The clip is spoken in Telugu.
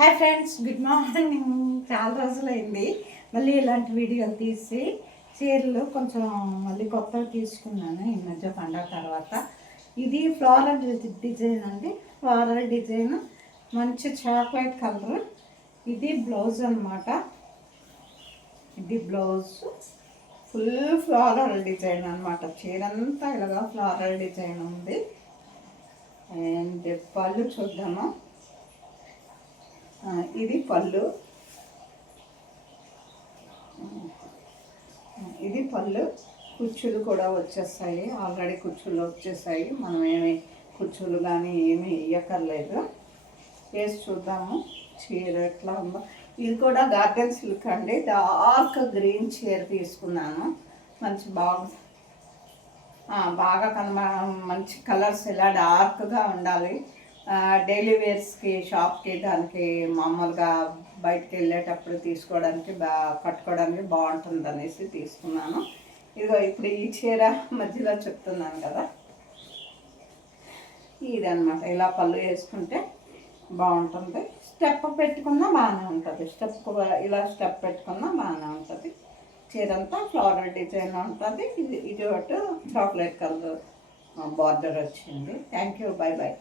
Hi friends, good morning. చాలా రోజులైంది మళ్ళీ ఇలాంటి వీడియోలు తీసి చీరలు కొంచెం మళ్ళీ కొత్తగా తీసుకున్నాను ఈ మధ్య పండగ తర్వాత. ఇది ఫ్లోరల్ డిజైన్ అండి. ఫ్లోరల్ డిజైన్ మంచి చాక్లెట్ కలర్. ఇది బ్లౌజ్ అన్నమాట. ఇది బ్లౌజ్ ఫుల్ ఫ్లోరల్ డిజైన్ అనమాట. చీరంతా ఇలాగా ఫ్లోరల్ డిజైన్ ఉంది. అండ్ పళ్ళు చూద్దాము. ఇది పళ్ళు. ఇది పళ్ళు. కుచ్చులు కూడా వచ్చేస్తాయి. ఆల్రెడీ కుచ్చులు వచ్చేసాయి. మనం ఏమి కుచ్చులు కానీ ఏమీ వేయక్కర్లేదు. వేసి చూద్దాము చీర ఎట్లా ఉందో. ఇది కూడా గార్డెన్ సిల్క్ అండి. డార్క్ గ్రీన్ చీర తీసుకున్నాను. మంచి బాగా మంచి కలర్స్ ఇలా డార్క్గా ఉండాలి. డైలీ వేర్స్కి, షాప్కి, దానికి మామూలుగా బయటకు వెళ్ళేటప్పుడు తీసుకోవడానికి కట్టుకోవడానికి బాగుంటుంది అనేసి తీసుకున్నాను. ఇదిగో ఇప్పుడు ఈ చీర మధ్యలో చెప్తున్నాను కదా, ఇదన్నమాట. ఇలా పళ్ళు వేసుకుంటే బాగుంటుంది. స్టెప్ పెట్టుకున్నా బాగానే ఉంటుంది. ఇలా స్టెప్ పెట్టుకున్నా బాగానే ఉంటుంది. చీర అంతా ఫ్లోరల్ డిజైన్ ఉంటుంది. ఇది ఒకటి చాక్లెట్ కలర్ బార్డర్ వచ్చింది. Thank you. Bye bye.